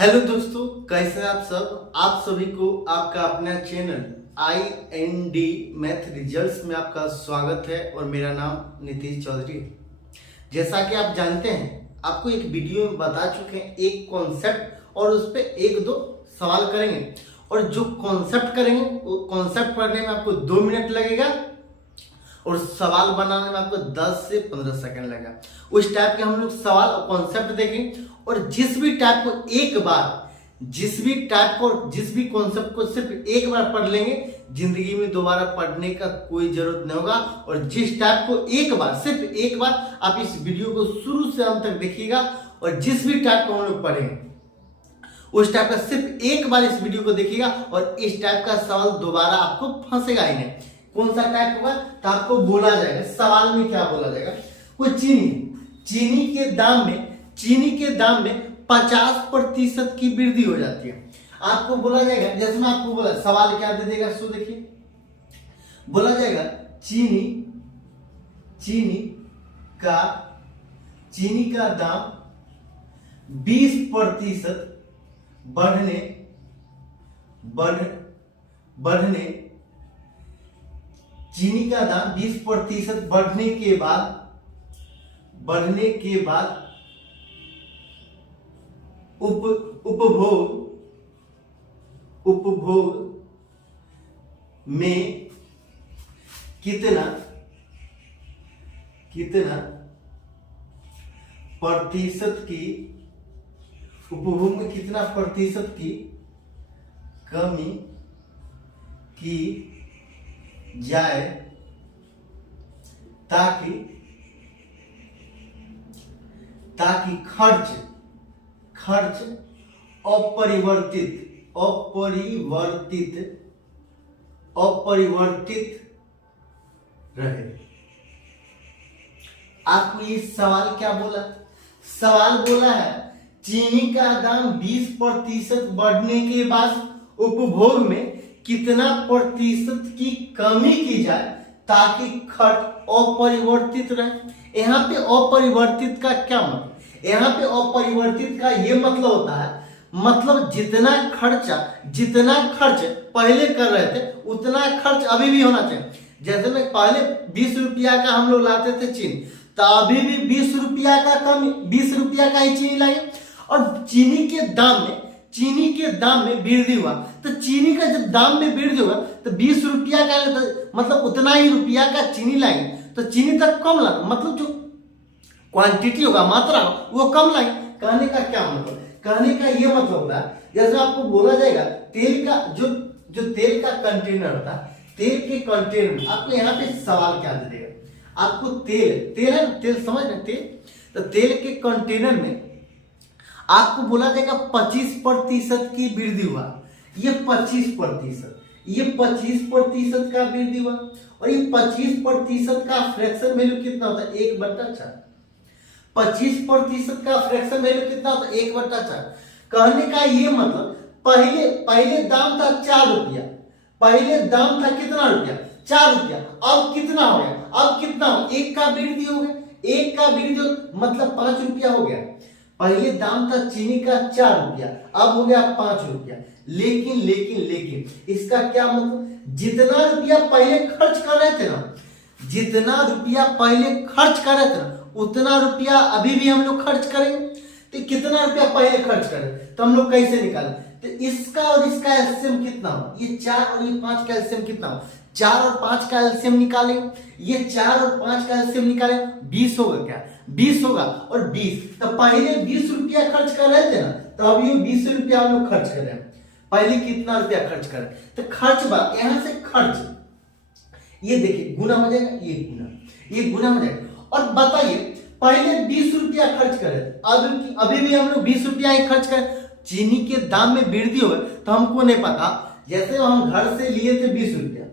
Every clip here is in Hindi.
हेलो दोस्तों, कैसे हैं आप सब। आप सभी को आपका अपना चैनल IND मैथ रिजल्ट्स में आपका स्वागत है और मेरा नाम नीतीश चौधरी है। जैसा कि आप जानते हैं, आपको एक वीडियो में बता चुके हैं एक कॉन्सेप्ट और उस पर एक दो सवाल करेंगे और जो कॉन्सेप्ट करेंगे वो कॉन्सेप्ट पढ़ने में आपको 2 मिनट लगेगा और सवाल बनाने में आपको 10 से 15 सेकंड लगेगा। उस टाइप के हम लोग सवाल और कॉन्सेप्ट देखेंगे और जिस भी टाइप को जिस भी कॉन्सेप्ट को सिर्फ एक बार पढ़ लेंगे, जिंदगी में दोबारा पढ़ने का कोई जरूरत नहीं होगा। और जिस टाइप को सिर्फ एक बार आप इस वीडियो को शुरू से अंत तक देखिएगा और जिस भी टाइप को हम लोग पढ़ेंगे उस टाइप का सिर्फ एक बार इस वीडियो को देखिएगा और इस टाइप का सवाल दोबारा आपको फंसेगा ही नहीं। कौन सा टाइप होगा तो आपको बोला जाएगा, सवाल में क्या बोला जाएगा, वो चीनी के दाम में 50% की वृद्धि हो जाती है। आपको बोला जाएगा, जैसे मैं आपको बोला, सवाल क्या दे देगा सो देखिए, बोला जाएगा चीनी का दाम 20% बढ़ने चीनी का दाम 20% बढ़ने के बाद उपभोग में कितना प्रतिशत की कमी की जाए ताकि खर्च अपरिवर्तित रहे। आपको ये सवाल क्या बोला? सवाल बोला है चीनी का दाम 20% बढ़ने के बाद उपभोग में कितना प्रतिशत की कमी की जाए ताकि खर्च अपरिवर्तित रहे। यहाँ पे अपरिवर्तित का क्या मतलब? यहाँ पे अपरिवर्तित का ये मतलब होता है, मतलब जितना खर्च पहले कर रहे थे उतना खर्च अभी भी होना चाहिए। जैसे में पहले 20 रुपया का हम लोग लाते थे चीनी, तो अभी भी 20 रुपया का ही चीनी लाए। और चीनी के दाम में वृद्धि हुआ, तो चीनी का जब दाम में वृद्धि हुआ तो 20 रुपया का मतलब उतना ही रुपया का चीनी लाएंगे, तो चीनी तक कम लाना, मतलब जो क्वांटिटी होगा, मात्रा वो कम लाएंगे। कहने का क्या मतलब? कहने का ये मतलब होता है, जैसे आपको बोला जाएगा तेल का जो तेल का कंटेनर होता है, तेल के कंटेनर में आपको यहाँ पे सवाल क्या दे देगा? आपको तेल है ना, तेल समझ ना, तो तेल के कंटेनर में आपको बोला जाएगा 25% की वृद्धि हुआ। ये 25% का वृद्धि हुआ और ये 25% का फ्रैक्शन वैल्यू कितना होता है? 1/4। 25% का फ्रैक्शन वैल्यू कितना होता है? 1/4। कहने का ये मतलब पहले दाम था 4 रुपया, पहले दाम था कितना रुपया? 4 रुपया। अब कितना हो गया? अब कितना हो? 1 का वृद्धि हो गया, 1 का वृद्धि मतलब 5 रुपया हो गया। पहले दाम था चीनी का 4 रुपया, अब हो गया 5 रुपया। लेकिन इसका क्या मतलब? जितना रुपया पहले खर्च कर रहे थे ना, उतना रुपया अभी भी हम लोग खर्च करेंगे। तो कितना रुपया पहले खर्च करें तो हम लोग कैसे निकालें? तो इसका और इसका एलसीएम कितना हो? ये 4 और ये 5 का एलसीएम कितना हो? 4 और 5 का एलसीएम निकालेंगे। ये 4 और 5 का एलसीएम निकालें, 20 होगा। क्या 20 होगा? और 20 तो पहले 20 रुपया खर्च कर रहे थे ना, तो अब ये 20 रुपया हम लोग खर्च कर रहे हैं। पहले कितना रुपया खर्च करें? तो खर्च बात यहाँ से खर्च, ये देखिए गुना हो जाएगा, ये गुना हो जाएगा। और बताइए पहले 20 रुपया खर्च करें, अभी भी हम लोग 20 रुपया ही खर्च करें। चीनी के दाम में वृद्धि हो तो हमको नहीं पता। जैसे हम घर से लिए थे 20 रुपया,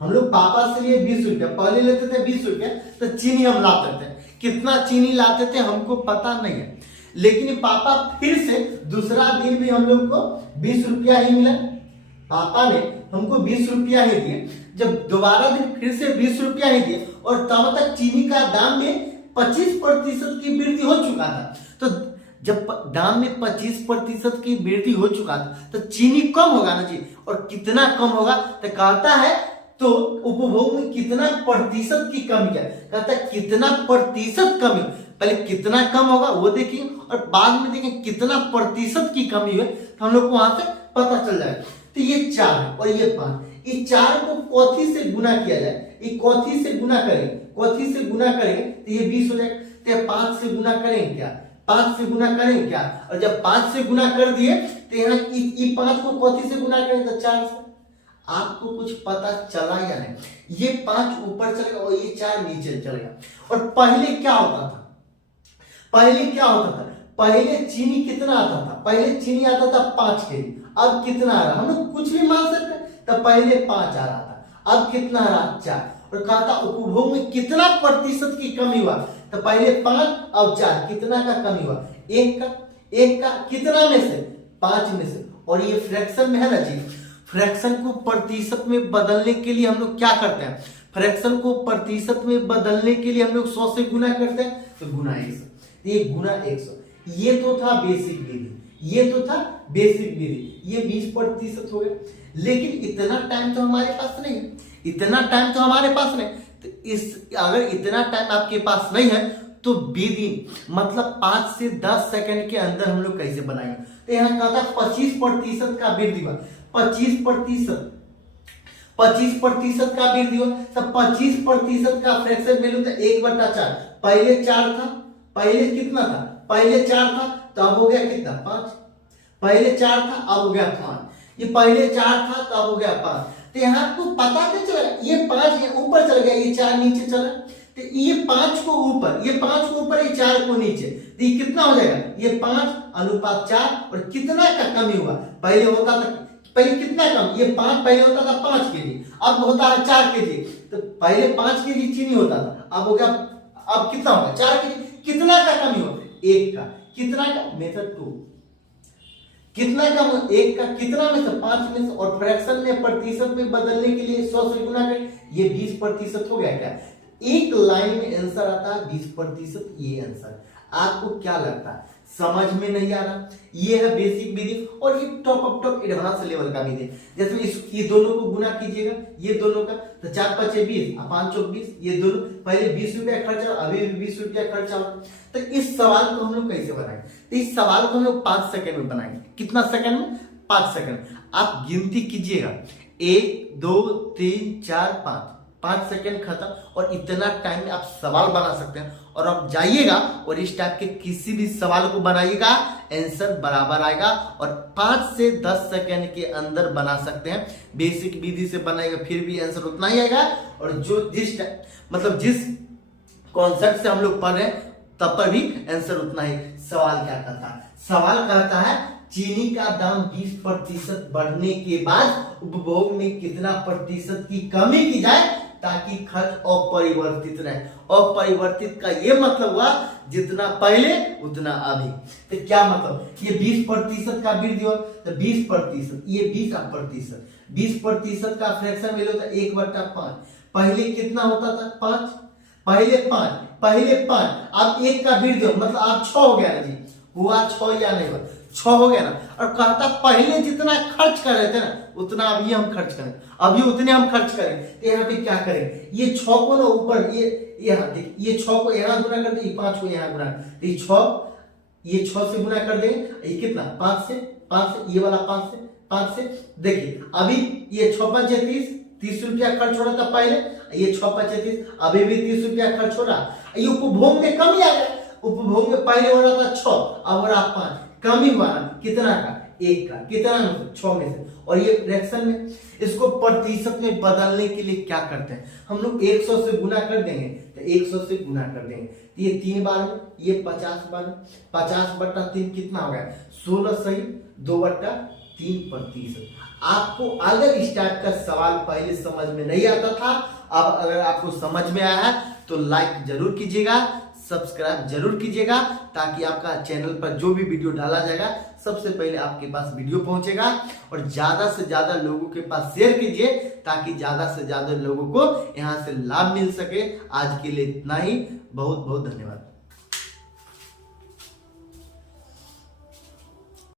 हम लोग पापा से लिए 20 रुपया, पहले लेते थे 20 रुपया, तो चीनी हम लाते थे। कितना चीनी लाते थे हमको पता नहीं है, लेकिन पापा फिर से दूसरा दिन भी हम लोग को 20 रुपया ही मिला। पापा ने हमको 20 रुपया ही दिए। जब दोबारा दिन फिर से 20 रुपया ही दिए और तब तक चीनी का दाम में 25% की वृद्धि हो चुका था। तो जब दाम में 25% की वृद्धि हो चुका था तो चीनी कम होगा ना जी, और कितना कम होगा तो कहता है तो उपभोग में कितना प्रतिशत की कमी है, कहता है कितना प्रतिशत कमी, पहले कितना कम होगा वो देखिए और बाद में देखें कितना प्रतिशत की कमी हुई तो हम लोग को वहां से पता चल जाएगा। तो ये 4 और ये 5, इस 4 को कौथी से गुना किया जाए, ये कौथी से गुना करेंगे, कौथी से गुना करेंगे तो ये 20 हो जाएगा। तो 5 से गुना करेंगे क्या, 5 से गुना करेंगे क्या, और जब 5 से गुना कर दिए तो यहाँ 5 को कौथी से गुना करेंगे तो 4 से। आपको कुछ पता चला या नहीं, ये 5 ऊपर चलेगा और ये 4 नीचे चलेगा। और पहले क्या होता था, पहले क्या होता था, पहले चीनी कितना आता था, पहले चीनी आता था 5 केजी, अब कितना आ रहा, हम लोग कुछ भी मान सकते हैं। तब पहले 5 आ रहा था, अब कितना आ रहा 4। और कहा था उपभोग में कितना प्रतिशत की कमी हुआ, तो पहले 5 अब 4, कितना का कमी हुआ, 1 का कितना में से, 5 में से। और ये फ्रैक्शन में है ना जी, फ्रैक्शन को प्रतिशत में बदलने के लिए हम लोग क्या करते हैं, फ्रैक्शन को प्रतिशत में बदलने के लिए हम लोग 100 से गुना करते हैं, तो गुना 100, ये गुना 100। ये तो था बेसिक विधि, ये तो था बेसिक विधि, ये 20% हो गया। लेकिन इतना टाइम तो हमारे पास नहीं है, इतना टाइम तो हमारे पास नहीं। तो अगर इतना टाइम आपके पास नहीं है तो विधि मतलब 5 से 10 सेकंड के अंदर हम लोग कैसे बनाएंगे। तो यहाँ कहा था 25% का वृद्धि हुआ, 25% का वृद्धि हुआ, तब 25% का फ्रैक्शन वैल्यू था 1/4। पहले 4 था, पहले कितना था, पहले 4 था तो अब हो गया कितना 5, पहले 4 था अब हो गया 5, ये पहले 4 था तो अब हो गया 5। तो यहाँ आपको पता नहीं चला, ये 5 ऊपर चल गया, ये 4 नीचे चला, तो ये 5 को ऊपर, ये 5 को ऊपर, ये 4 को नीचे, तो ये कितना हो जाएगा, ये 5:4। और कितना का कमी हुआ, पहले होता था, पहले कितना कम, ये 5 पहले होता था 5 केजी, अब होता है 4 केजी। तो पहले 5 केजी चीनी होता था, अब हो गया, अब कितना होगा 4 केजी। कितना का कमी हो, 1 का, कितना का, मेथड 2, कितना का, 1 का, कितना में से 5 में से। और फ्रैक्शन में प्रतिशत में बदलने के लिए 100 से गुना करें, ये 20% हो गया क्या, एक लाइन में आंसर आता है 20%, ये आंसर। आपको क्या लगता है, समझ में नहीं आ रहा, ये है बेसिक विधि। और ये टॉप एडवांस लेवल का विधि, जैसे ये दोनों को गुना कीजिएगा, ये दोनों का, तो 4 × 5 = 20, 5 × 20, ये दोनों पहले 20 रुपया खर्चा, अभी भी 20 रुपया खर्चा होगा। तो इस सवाल को हम लोग कैसे बनाएंगे, तो इस सवाल को हम लोग 5 सेकंड में बनाएंगे। कितना सेकंड में, 5 सेकंड। आप गिनती कीजिएगा, 1 2 3 4 5 सेकंड खत्म। और इतना टाइम में आप सवाल बना सकते हैं। और आप जाइएगा और इस टाइप के किसी भी सवाल को बनाइएगा, आंसर बराबर आएगा। और 5 से 10 सेकंड के अंदर बना सकते हैं। बेसिक विधि से बनाएगा फिर भी आंसर उतना ही आएगा। और जो जिस कॉन्सेप्ट से हम लोग पढ़ रहे हैं तब पर भी आंसर उतना ही। सवाल क्या कहता है, सवाल कहता है चीनी का दाम 20% बढ़ने के बाद उपभोग में कितना प्रतिशत की कमी की जाए ताकि खर्च अपरिवर्तित रहे। अपरिवर्तित का ये मतलब हुआ जितना पहले उतना अभी। तो क्या मतलब, ये 20% का वृद्धि हो तो 20%, ये 20% का फ्रैक्शन वैल्यू होता है 1/5। पहले कितना होता था 5, पहले 5, अब 1 का वृद्धि हो मतलब आप 6 हो गया ना जी, हुआ 6 या नहीं हुआ, 6 हो गया ना। और कहता पहले जितना खर्च कर रहे थे ना उतना अभी हम खर्च करें, अभी उतने हम खर्च करें। तो यहाँ पे क्या करें, ये 6 को ना ऊपर, ये 6 को यहाँ गुना कर दे, 5 को यहाँ गुना, तो ये 6 से गुना कर देंगे, ये कितना 5 से, ये वाला 5 से देखिए अभी ये 6 × 5 = 30 रुपया खर्च हो रहा था पहले, ये 6 × 5 = 30, अभी भी 30 रुपया खर्च हो रहा। ये उपभोग में कमी आ गया, उपभोग में पहले हो रहा था 6, अब हो रहा 5, कमी हुआ ना कितना का, 1 का, कितना में 6 में से। और ये फ्रैक्शन में इसको प्रतिशत में बदलने के लिए क्या करते हैं हम लोग, 100 से गुना कर देंगे, तो 100 से गुना कर देंगे, तो ये 3 बार में, ये 50 बार में, 50/3 कितना हो गया 16 सही 2/3%। आपको अगर इस टाइप का सवाल पहले समझ में नहीं आता था, अब अगर आपको समझ में आया है तो लाइक जरूर कीजिएगा, सब्सक्राइब जरूर कीजिएगा, ताकि आपका चैनल पर जो भी वीडियो डाला जाएगा सबसे पहले आपके पास वीडियो पहुंचेगा। और ज्यादा से ज्यादा लोगों के पास शेयर कीजिए ताकि ज्यादा से ज्यादा लोगों को यहां से लाभ मिल सके। आज के लिए इतना ही, बहुत बहुत धन्यवाद।